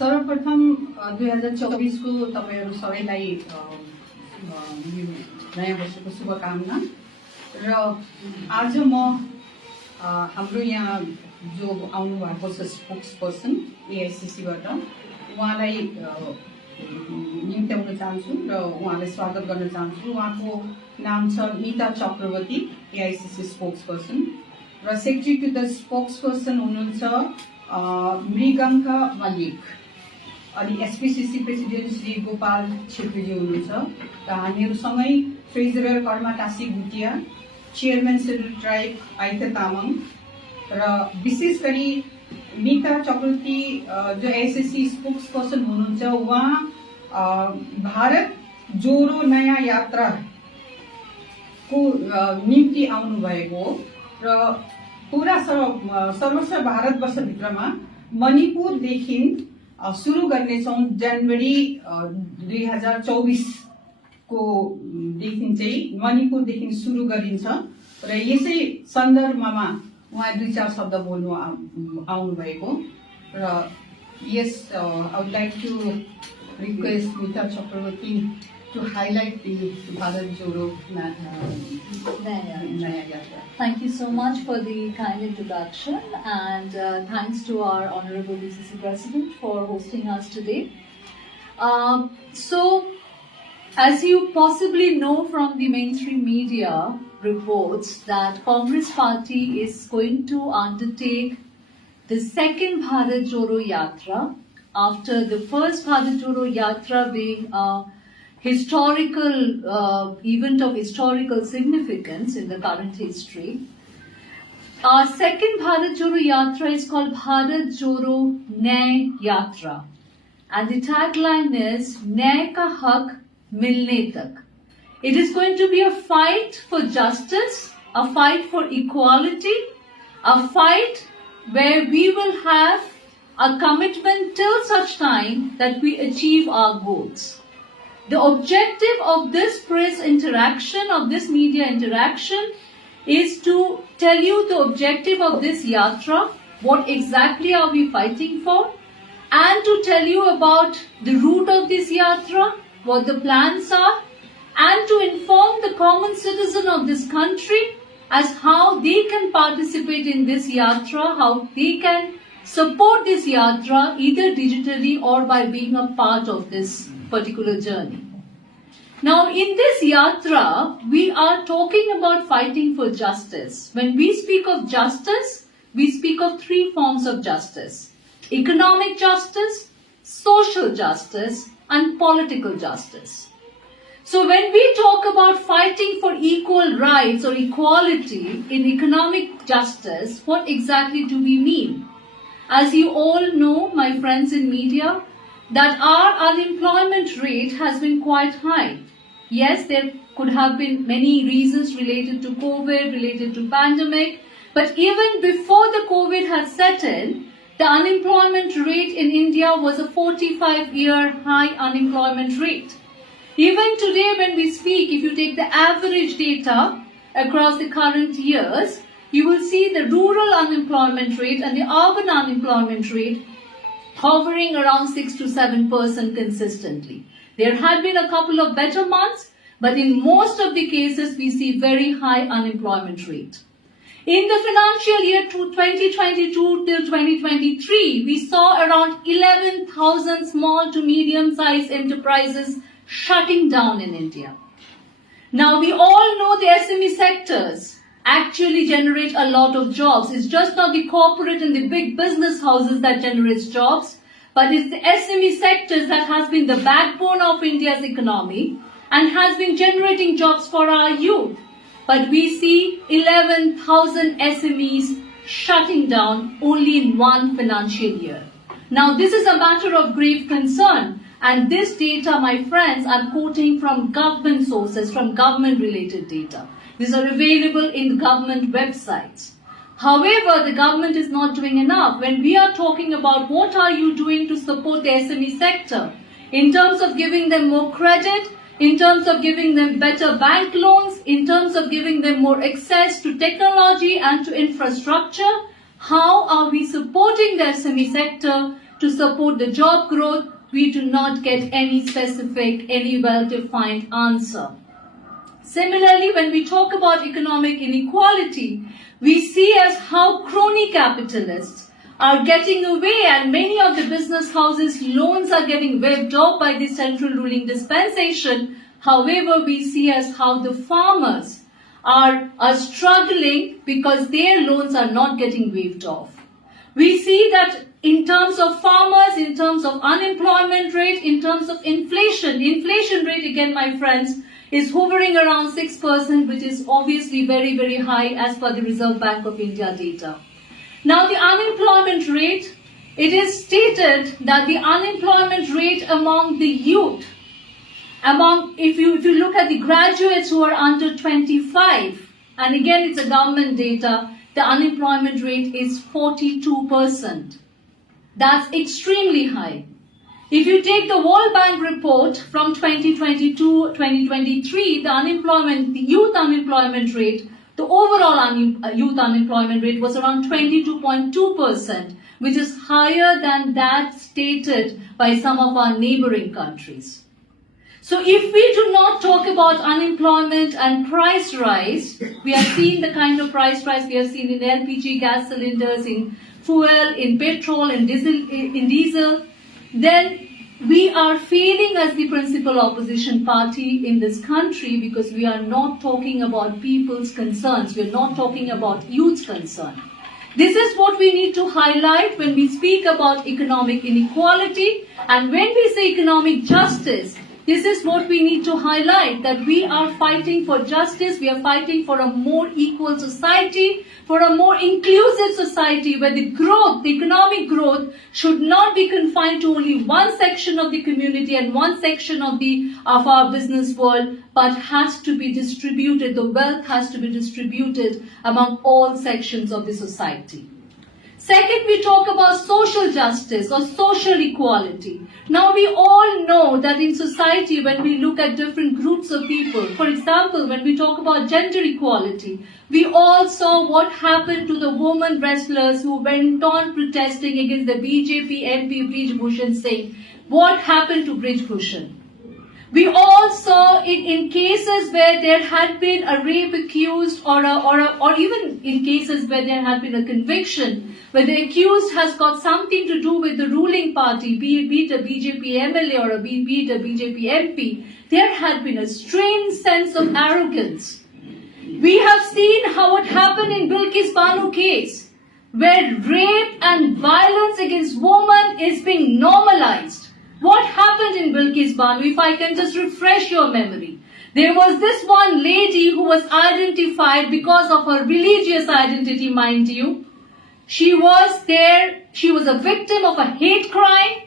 सर्वप्रथम 2024 को तपाईहरु सबैलाई नयाँ वर्षको शुभकामना र आज म हाम्रो यहाँ जो आउनु भएको छ स्पोक्स पर्सन AICC बाट उहाँलाई निम्त्याउन चाहन्छु र उहाँलाई स्वागत गर्न चाहन्छु। उहाँको नाम छ Neeta Chakraborty, AICC spokesperson र secretary to the spokesperson हुनुहुन्छ मृगाङ्क मल्लिक। अनि SPCC प्रेसिडेन्ट श्री गोपाल छेत्रीजी हुनुहुन्छ र हामीहरूसँगै treasurer Karma Tashi Bhutia, chairman schedule tribe I.N.D.I.A Tamang र विशेष गरी नीता चक्रवर्ती जो AICC स्पोक्स पर्सन हुनुहुन्छ। उहाँ भारत जोरो नयाँ यात्रा को निम्ति आउनु भएको र पूरा सर्वस्व भारतवर्षभित्रमा मणिपुरदेखि सुरु गर्नेछौं। जनवरी 2024 को देखि चाहिँ मणिपुरदेखि सुरु गरिन्छ र यसै सन्दर्भमा उहाँ 2-4 शब्द बोल्नु आउनु भएको र yes I would like to request Nita Chakravarti to highlight the Bharat Joro Naya Yatra. Thank you so much for the kind introduction, and thanks to our Honorable BCC President for hosting us today. So, as you possibly know from the mainstream media reports, that Congress Party is going to undertake the second Bharat Joro Yatra after the first Bharat Joro Yatra being a historical event of historical significance in the current history. Our second Bharat Joro Yatra is called Bharat Joro I.N.D.I.A Yatra, and the tagline is "न्याय का हक मिलने तक." It is going to be a fight for justice, a fight for equality, a fight where we will have a commitment till such time that we achieve our goals. The objective of this press interaction, of this media interaction, is to tell you the objective of this yatra, what exactly are we fighting for, and to tell you about the route of this yatra, what the plans are, and to inform the common citizen of this country as how they can participate in this yatra, how they can support this yatra either digitally or by being a part of this particular journey. Now, in this yatra, we are talking about fighting for justice. When we speak of justice, we speak of 3 forms of justice: economic justice, social justice, and political justice. So when we talk about fighting for equal rights or equality in economic justice, what exactly do we mean? As you all know, my friends in media, that our unemployment rate has been quite high. Yes, there could have been many reasons related to COVID, related to pandemic, but even before the COVID had set in, the unemployment rate in India was a 45-year high unemployment rate. Even today when we speak, if you take the average data across the current years, you will see the rural unemployment rate and the urban unemployment rate hovering around 6 to 7% consistently. There had been a couple of better months, but in most of the cases we see very high unemployment rate. In the financial year 2022 till 2023, we saw around 11,000 small to medium-sized enterprises shutting down in India. Now we all know the SME sectors actually generate a lot of jobs. It's just not the corporate and the big business houses that generates jobs, but it's the SME sectors that has been the backbone of India's economy and has been generating jobs for our youth. But we see 11,000 SMEs shutting down only in one financial year. Now this is a matter of grave concern, and this data, my friends, I'm quoting from government sources, from government related data. These are available in government websites. However, the government is not doing enough. When we are talking about what are you doing to support the SME sector, in terms of giving them more credit, in terms of giving them better bank loans, in terms of giving them more access to technology and to infrastructure, how are we supporting the SME sector? to support the job growth, we do not get any specific, any well-defined answer. Similarly, when we talk about economic inequality, we see as how crony capitalists are getting away, and many of the business houses' loans are getting waived off by the central ruling dispensation. However, we see as how the farmers are struggling because their loans are not getting waived off. We see that in terms of farmers, in terms of unemployment rate, in terms of inflation rate, again, my friends, is hovering around 6%, which is obviously very, very high as per the Reserve Bank of India data. Now, the unemployment rate, it is stated that the unemployment rate among the youth, if you look at the graduates who are under 25, and again it's a government data, the unemployment rate is 42%. That's extremely high. If you take the World Bank report from 2022-2023, the youth unemployment rate, the overall youth unemployment rate was around 22.2%, which is higher than that stated by some of our neighboring countries. So if we do not talk about unemployment and price rise, we have seen the kind of price rise we have seen in LPG gas cylinders, in fuel, in petrol, in diesel, then we are failing as the principal opposition party in this country because we are not talking about people's concerns. We are not talking about youth's concern. This is what we need to highlight when we speak about economic inequality, and when we say economic justice, this is what we need to highlight, that we are fighting for justice, we are fighting for a more equal society, for a more inclusive society where the growth, the economic growth should not be confined to only one section of the community and one section of our business world, but has to be distributed, the wealth has to be distributed among all sections of the society. Second, we talk about social justice or social equality. Now, we all know that in society, when we look at different groups of people, for example, when we talk about gender equality, we all saw what happened to the women wrestlers who went on protesting against the BJP MP Brij Bhushan Singh. What happened to Brij Bhushan? We all saw it in cases where there had been a rape accused or even in cases where there had been a conviction, where the accused has got something to do with the ruling party, be it a BJP MLA or be it a BJP MP, there had been a strange sense of arrogance. We have seen how it happened in Bilkis Banu case, where rape and violence against women is being normalized. What happened in Bilkis Banu, if I can just refresh your memory? There was this one lady who was identified because of her religious identity, mind you. She was a victim of a hate crime.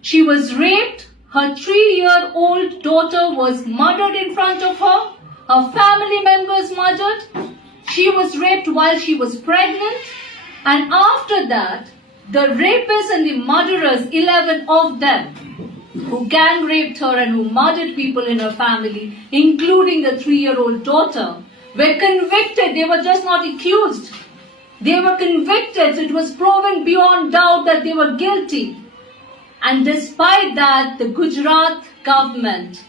She was raped. Her 3-year-old daughter was murdered in front of her. Her family members murdered. She was raped while she was pregnant. And after that, the rapists and the murderers, 11 of them, who gang raped her and who murdered people in her family, including the 3-year-old daughter, were convicted. They were just not accused. They were convicted. So it was proven beyond doubt that they were guilty. And despite that, the Gujarat government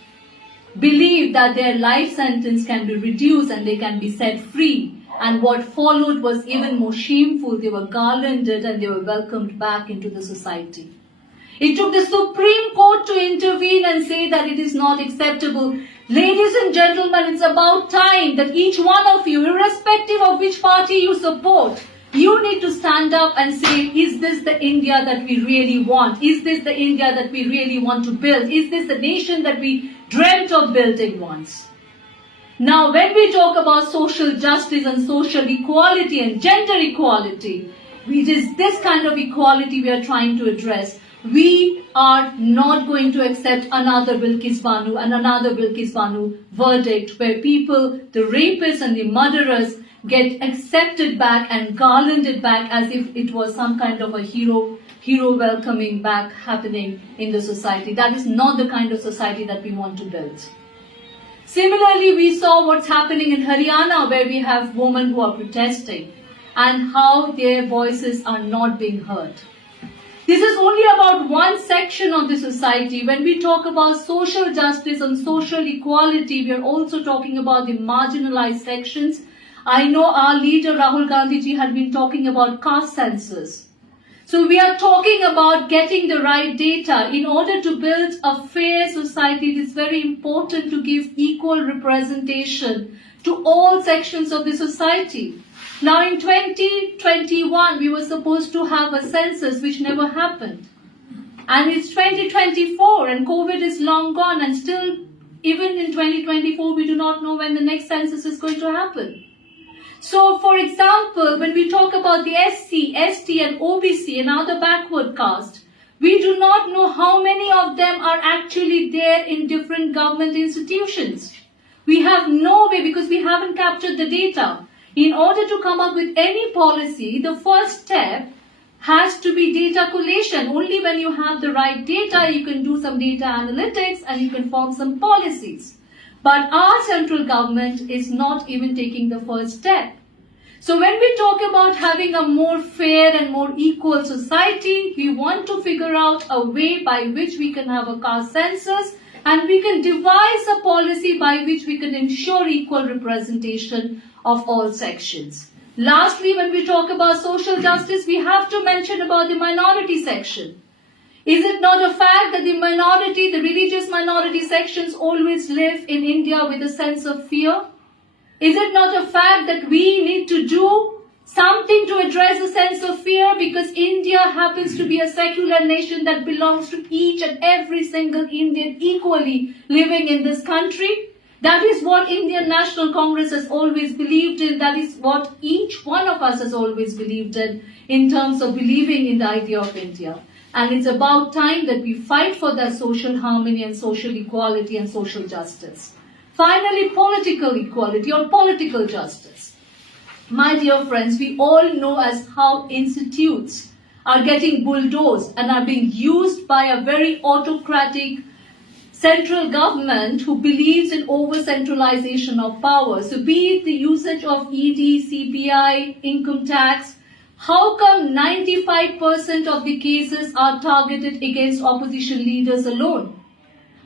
believed that their life sentence can be reduced and they can be set free. And what followed was even more shameful. They were garlanded and they were welcomed back into the society. It took the Supreme Court to intervene and say that it is not acceptable. Ladies and gentlemen, it's about time that each one of you, irrespective of which party you support, you need to stand up and say, is this the India that we really want? Is this the India that we really want to build? Is this the nation that we dreamt of building once? Now, when we talk about social justice and social equality and gender equality, it is this kind of equality we are trying to address. We are not going to accept another Bilkis Banu and another Bilkis Banu verdict where people, the rapists and the murderers, get accepted back and garlanded back as if it was some kind of a hero welcoming back happening in the society. That is not the kind of society that we want to build. Similarly, we saw what's happening in Haryana, where we have women who are protesting and how their voices are not being heard. This is only about one section of the society. When we talk about social justice and social equality, we are also talking about the marginalized sections. I know our leader Rahul Gandhi ji had been talking about caste census. So we are talking about getting the right data. In order to build a fair society, it is very important to give equal representation to all sections of the society. Now in 2021, we were supposed to have a census which never happened. And it's 2024 and COVID is long gone, and still even in 2024, we do not know when the next census is going to happen. So, for example, when we talk about the SC, ST and OBC and other backward caste, we do not know how many of them are actually there in different government institutions. We have no way, because we haven't captured the data. In order to come up with any policy, the first step has to be data collation. Only when you have the right data, you can do some data analytics and you can form some policies. But our central government is not even taking the first step. So when we talk about having a more fair and more equal society, we want to figure out a way by which we can have a caste census and we can devise a policy by which we can ensure equal representation of all sections. Lastly, when we talk about social justice, we have to mention about the minority section. Is it not a fact that the minority, the religious minority sections always live in India with a sense of fear? Is it not a fact that we need to do something to address the sense of fear, because India happens to be a secular nation that belongs to each and every single Indian equally living in this country? That is what Indian National Congress has always believed in. That is what each one of us has always believed in terms of believing in the idea of India. And it's about time that we fight for that social harmony and social equality and social justice. Finally, political equality or political justice. My dear friends, we all know as how institutes are getting bulldozed and are being used by a very autocratic central government who believes in over-centralization of power. So be it the usage of ED, CBI, income tax, how come 95% of the cases are targeted against opposition leaders alone?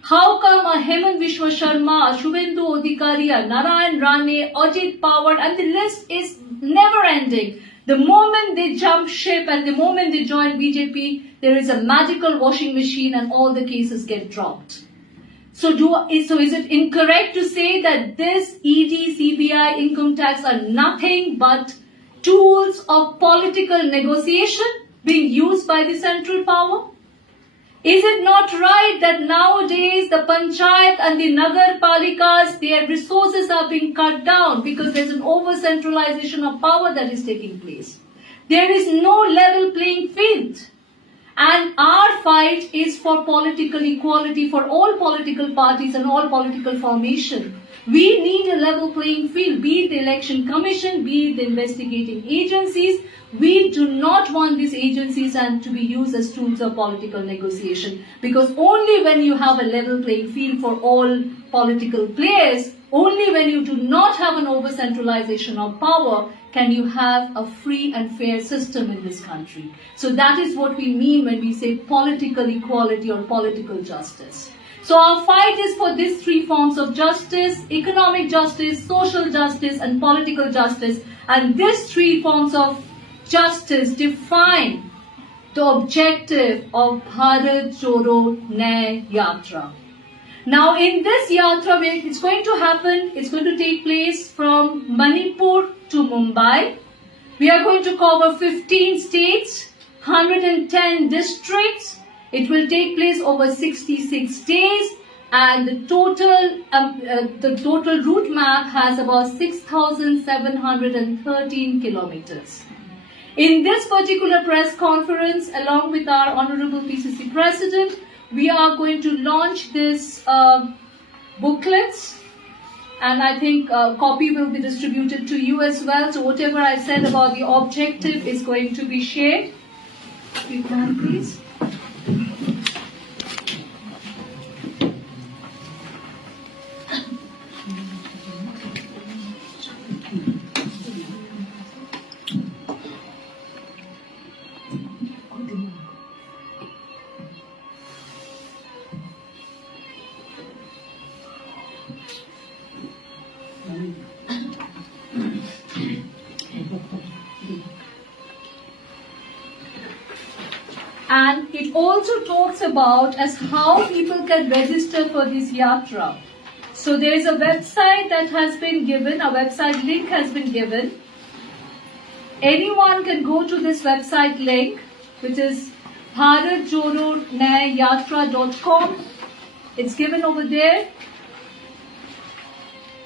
How come a Hemant Vishwa Sharma, Shubhendu Adhikari, Narayan Rane, Ajit Pawar, and the list is never ending. The moment they jump ship and the moment they join BJP, there is a magical washing machine and all the cases get dropped. So is it incorrect to say that this ED, CBI, income tax are nothing but tools of political negotiation being used by the central power? Is it not right that nowadays the panchayat and the nagar palikas, their resources are being cut down because there's an over-centralization of power that is taking place? There is no level playing field. And our fight is for political equality for all political parties and all political formation. We need a level playing field, be it the election commission, be it the investigating agencies. We do not want these agencies to be used as tools of political negotiation, because only when you have a level playing field for all political players, only when you do not have an over-centralization of power, can you have a free and fair system in this country. So that is what we mean when we say political equality or political justice. So our fight is for these three forms of justice: economic justice, social justice, and political justice. And these three forms of justice define the objective of Bharat Joro N.I.A. Yatra. Now in this yatra, it's going to take place from Manipur to Mumbai. We are going to cover 15 states, 110 districts. It will take place over 66 days, and the total route map has about 6,713 kilometers. In this particular press conference, along with our Honorable PCC President, we are going to launch this booklets, and I think a copy will be distributed to you as well. So whatever I said about the objective is going to be shared. If you can, please. it also talks about as how people can register for this yatra. So there is a website that has been given, a website link has been given. Anyone can go to this website link, which is bharatjoronayatra.com. It's given over there.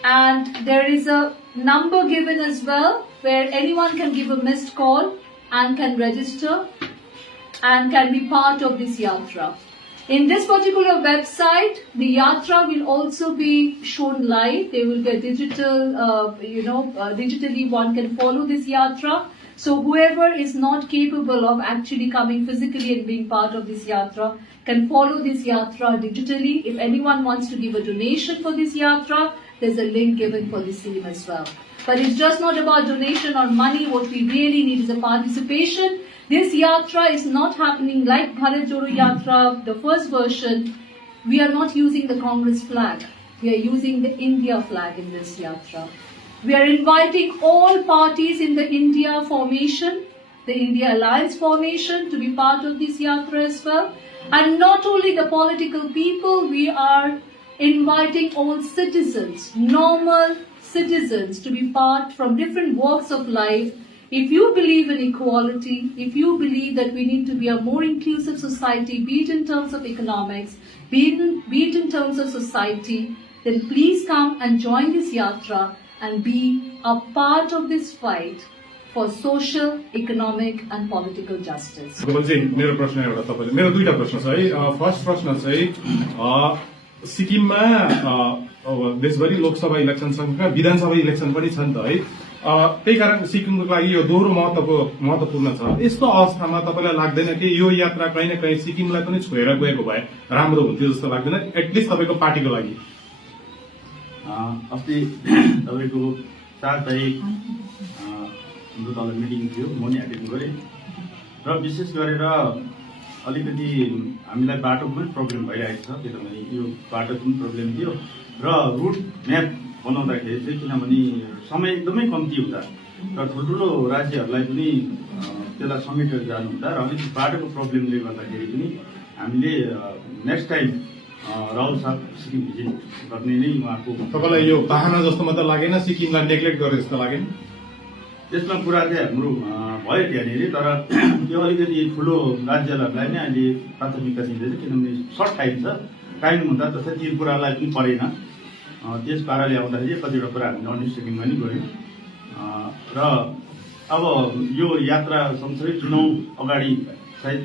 And there is a number given as well, where anyone can give a missed call and can register and can be part of this yatra. In this particular website, the yatra will also be shown live. There will be a digital, digitally one can follow this yatra. So whoever is not capable of actually coming physically and being part of this yatra can follow this yatra digitally. If anyone wants to give a donation for this yatra, there's a link given for the same as well. But it's just not about donation or money. What we really need is a participation. This yatra is not happening like Bharat Joro Yatra, the first version. We are not using the Congress flag. We are using the India flag in this yatra. We are inviting all parties in the India formation, the India Alliance formation, to be part of this yatra as well. And not only the political people, we are inviting all citizens, normal citizens, to be part from different walks of life. If you believe in equality, if you believe that we need to be a more inclusive society, be it in terms of economics, be it in terms of society, then please come and join this yatra and be a part of this fight for social, economic and political justice. मेरो प्रश्न एउटा तपाईले मेरो दुईटा प्रश्न छ है first प्रश्न चाहिँ सिक्किममा देशभरि लोकसभा इलेक्सन सँगै विधानसभा इलेक्सन पनि छ नि त है त्यही कारण सिक्किमको लागि यो दोहोरो महत्वपूर्ण छ यस्तो अवस्थामा तपाईलाई लाग्दैन कि यो यात्रा कहीं न कहीं सिक्किमलाई पनि छोएर गएको भए राम्रो हुन्थ्यो जस्तो लाग्दैन एटलिस्ट तपाईको पार्टीको लागि अस्ति तपाईको 4 तारिख हाम्रो तल मिटिङ थियो म नि एटेन्ड गरे र विशेष गरेर अलिकति हामीलाई बाटोको पनि प्रब्लम भइरहेको छ किनभने यो बाटोको पनि प्रब्लम थियो र रुट म्याप बनाउँदाखेरि चाहिँ किनभने समय एकदमै कम्ती हुँदा र ठुल्ठुलो राज्यहरूलाई पनि त्यसलाई समेटेर जानु हुँदा र अलिकति बाटोको प्रब्लमले गर्दाखेरि पनि हामीले नेक्स्ट टाइम राहुल साहब सिक्किम भिजिट गर्ने नै उहाँको तपाईलाई यो बाहना जस्तो मात्र लागेन सिक्किमलाई नेग्लेक्ट गरे जस्तो लागेन त्यसमा कुरा चाहिँ हाम्रो भयो त्यहाँनिर तर त्यो अलिकति ठुलो राज्यहरूलाई नै अहिले प्राथमिकता दिँदैछ किनभने सर्ट टाइम छ टाइम हुँदा जस्तै त्रिपुरालाई पनि परेन त्यस पाराले आउँदाखेरि कतिवटा कुरा हामीले अन्डरस्ट्यान्डिङमा नि गऱ्यौँ र अब यो यात्रा सँगसँगै चुनाव अगाडि सायद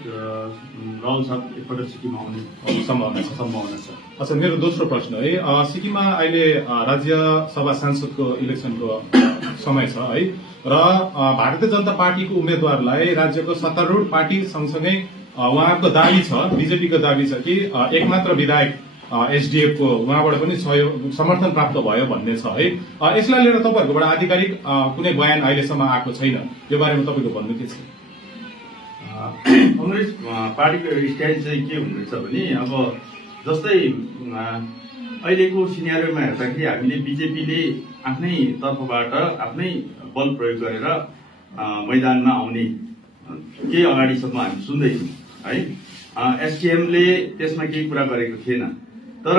राहुल साहब एकपल्ट सिक्किम आउने सम्भावना छ अच्छा मेरो दोस्रो प्रश्न है सिक्किममा अहिले राज्यसभा सांसदको इलेक्सनको समय छ है र भारतीय जनता पार्टीको उम्मेदवारलाई राज्यको सत्तारूढ पार्टी सँगसँगै उहाँको दाबी छ बीजेपीको दाबी छ कि एकमात्र विधायक एसडीएफ को उहाँबाट पनि सहयोग समर्थन प्राप्त भयो भन्ने छ है यसलाई लिएर तपाईहरुकोबाट आधिकारिक कुनै बयान अहिलेसम्म आएको छैन यो बारेमा तपाईको भन्नु के छ कांग्रेस पार्टीको स्ट्यान्ड चाहिँ के हुनुहुन्छ भने अब जस्तै अहिलेको सिनेरियोमा हेर्दाखेरि हामीले बीजेपीले आफ्नै तर्फबाट आफ्नै बल प्रयोग गरेर मैदानमा आउने केही अगाडिसम्म हामी सुन्दैछौँ है एसकेएमले त्यसमा केही कुरा गरेको थिएन तर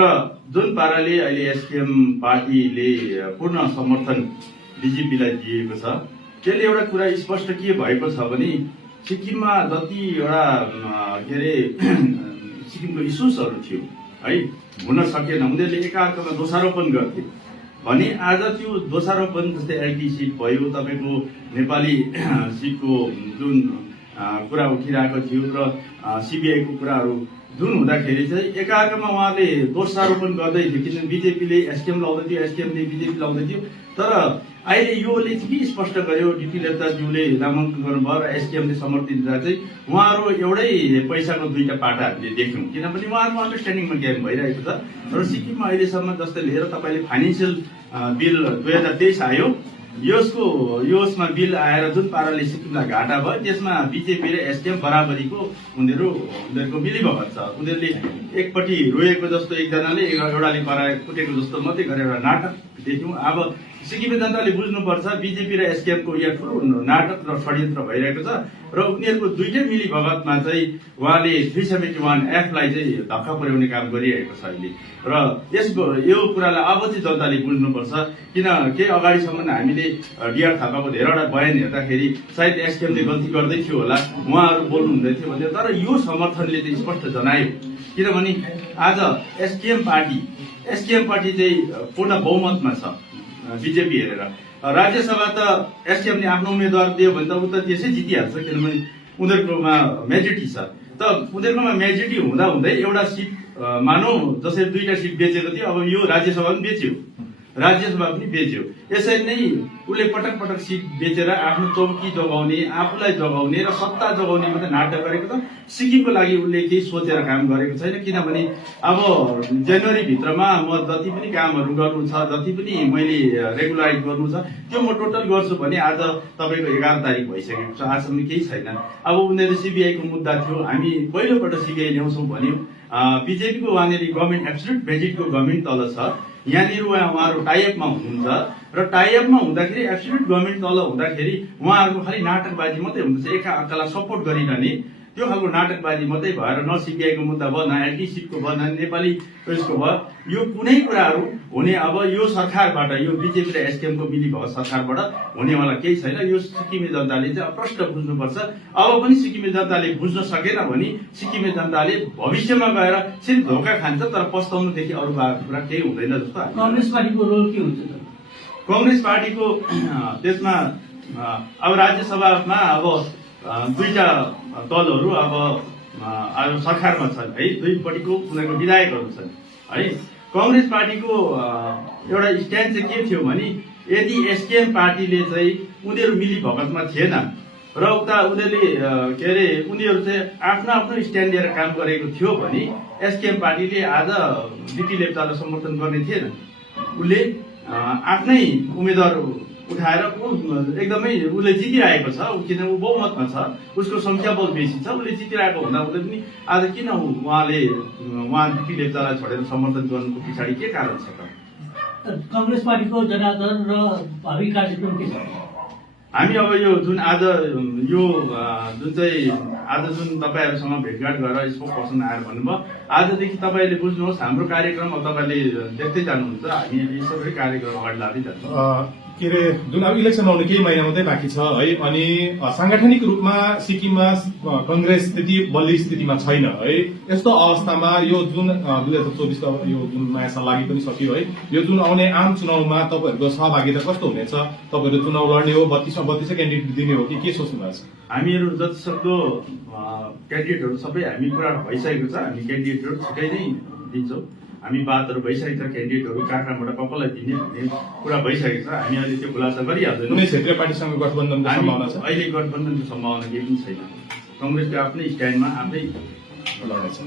जुन पाराले अहिले एसकेएम पार्टीले पूर्ण समर्थन बीजेपीलाई दिएको छ त्यसले एउटा कुरा स्पष्ट के भएको छ भने सिक्किममा जति एउटा के अरे सिक्किमको इस्युजहरू थियो है हुन सकेन उनीहरूले एकाअर्कामा दोषारोपण गर्थे भने आज त्यो दोषारोपण जस्तै एलटी सिट भयो तपाईको नेपाली सिटको जुन कुरा उठिरहेको थियो र सीबीआईको कुराहरू जुन हुँदाखेरि चाहिँ एकाअर्कामा उहाँले दोषारोपण गर्दै थियो किनभने बीजेपीले एसकेएम लाउँदै थियो एसकेएमले बीजेपी लाउँदै थियो तर अहिले योले चाहिँ के स्पष्ट गर्यो डिपी लेप्चाज्यूले नामाङ्कन गर्नुभयो र एसकेएमले समर्थन दिँदा चाहिँ उहाँहरू एउटै पैसाको दुईटा पाटा हामीले देख्यौँ किनभने उहाँहरूको अन्डरस्ट्यान्डिङमा गेम भइरहेको छ र सिक्किममा अहिलेसम्म जस्तै लिएर तपाईँले फाइनेन्सियल बिल 2023 आयो यसमा बिल आएर जुन पाराले सिक्किमलाई घाटा भयो त्यसमा बीजेपी र एसकेएम बराबरीको उनीहरूको मिलीभगत छ उनीहरूले एकपट्टि रोएको जस्तो एकजनाले एउटाले कुटेको जस्तो मात्रै गरेर एउटा नाटक देख्यौँ अब सिक्किमे जनताले बुझ्नुपर्छ बिजेपी र एसकेएमको यहाँ ठुलो नाटक र षड्यन्त्र भइरहेको छ र उनीहरूको दुईटै मिलीभगतमा चाहिँ उहाँले 371F लाई चाहिँ धक्का पुर्याउने काम गरिरहेको छ अहिले र यसको यो कुरालाई अब चाहिँ जनताले बुझ्नुपर्छ किन केही अगाडिसम्म हामीले D.R. थापाको धेरैवटा बयान हेर्दाखेरि सायद एसकेएमले गल्ती गर्दै थियो होला उहाँहरू बोल्नु हुँदै थियो भने तर यो समर्थनले चाहिँ स्पष्ट जनायो किनभने आज एसकेएम पार्टी चाहिँ पूर्ण बहुमतमा छ बिजेपी हेरेर राज्यसभा त एसकेएमले आफ्नो उम्मेद्वार दियो भने त उ त त्यसै जितिहाल्छ किनभने उनीहरूकोमा मेजोरिटी छ त उनीहरूकोमा मेजोरिटी हुँदा हुँदै एउटा सिट मानौ जसरी 2टा सिट बेचेको थियो अब यो राज्यसभा पनि बेच्यो यसरी नै उसले पटक पटक सिट बेचेर आफ्नो चौकी जोगाउने आफूलाई जोगाउने र सत्ता जोगाउने मात्रै नाटक गरेको छ सिक्किमको लागि उसले केही सोचेर काम गरेको छैन किनभने अब जनवरी भित्रमा म जति पनि कामहरू गर्नु छ जति पनि मैले रेगुलराइज गर्नु छ त्यो म टोटल गर्छु भने आज तपाईको 11 तारिक भइसकेको छ आजसम्म केही छैन अब उनीहरूले सीबीआई को मुद्दा थियो हामी पहिलोपल्ट सीबीआई ल्याउँछौँ भन्यो बीजेपीको वहाँनेरि गभर्नमेन्ट एब्सोल्युट मेजोरिटीको गभर्नमेन्ट तल छ यहाँनिर उहाँहरू टाइअपमा हुनुहुन्छ र टाइअपमा हुँदाखेरि एब्सोल्युट गभर्नमेन्ट तल हुँदाखेरि उहाँहरूको खालि नाटकबाजी मात्रै हुन्छ एकाअर्कालाई सपोर्ट गरिरहने त्यो खालको नाटकबाजी मात्रै भएर न सीबीआईको मुद्दा भयो न एलटी सिटको भयो न नेपाली उयसको भयो यो कुनै कुराहरू हुने अब यो सरकारबाट यो बीजेपी र एसकेएमको मिलीभगत सरकारबाट हुनेवाला केही छैन यो सिक्किमे जनताले चाहिँ प्रष्ट बुझ्नुपर्छ अब पनि सिक्किमे जनताले बुझ्न सकेन भने सिक्किमे जनताले भविष्यमा गएर सिर्फ धोका खान्छ तर पस्ताउनुदेखि अरू कुरा केही हुँदैन जस्तो कांग्रेस पार्टीको रोल के हुन्छ त कांग्रेस पार्टीको त्यसमा अब राज्यसभामा अब 2टा दलहरू अब सरकारमा छन् है दुईपट्टिको उनीहरूको विधायकहरू छन् है कांग्रेस पार्टीको एउटा स्ट्यान्ड चाहिँ के थियो भने यदि एसकेएम पार्टीले चाहिँ उनीहरू मिलीभगतमा थिएन र उता उनीहरूले के अरे उनीहरू चाहिँ आफ्नो स्ट्यान्ड लिएर काम गरेको थियो भने एसकेएम पार्टीले आज डीटी लेप्चालाई समर्थन गर्ने थिएन उसले आफ्नै उम्मेदवार उठाएर एकदमै उसले जितिरहेको छ किनभने ऊ बहुमतमा छ उसको संख्याबल बेसी छ उसले जितिरहेको हुँदा हुँदै पनि आज किन उहाँ डीटी लेप्चालाई छोडेर समर्थन गर्नुको पछाडि के कारण छ त कांग्रेस पार्टीको जनार्दन र भावी कार्यक्रम के छ हामी अब यो जुन आज यो जुन चाहिँ आज जुन तपाईहरुसँग भेटघाट गरेर स्पोक पर्सन आएर भन्नुभयो आजदेखि तपाईले बुझ्नुहोस् हाम्रो कार्यक्रम अब तपाईले देख्दै जानुहुन्छ हामी यसरी कार्यक्रम अगाडि लाँदै जान्छौँ के अरे जुन अब इलेक्सन आउने केही महिना मात्रै बाँकी छ है अनि सांगठनिक रूपमा सिक्किममा कांग्रेस त्यति बलियो स्थितिमा छैन है यस्तो अवस्थामा यो जुन 2024 को यो जुन नयाँ साल लागि पनि सकियो है यो जुन आउने आम चुनावमा तपाईहरुको सहभागिता कस्तो हुनेछ तपाईहरु चुनाव लड्ने हो 32 क्यान्डिडेट दिने हो कि के सोच्नु भएको छ हामीहरु जतिसक्दो क्यान्डिडेटहरु सबै हामी कुरा भइसकेको छ हामी क्यान्डिडेटहरु छिटै नै दिन्छौं हामी बातहरु भइसकेको छ क्यान्डिडेटहरु कहाँबाट कसलाई दिने भन्ने कुरा भइसकेको छ हामी अहिले त्यो खुलासा गरिहाल्दैनौँ कुनै क्षेत्रीय पार्टीसँग गठबन्धनको सम्भावना छ अहिले गठबन्धनको सम्भावना केही पनि छैन कांग्रेसको आफ्नै स्ट्यान्डमा आफै लड्नेछ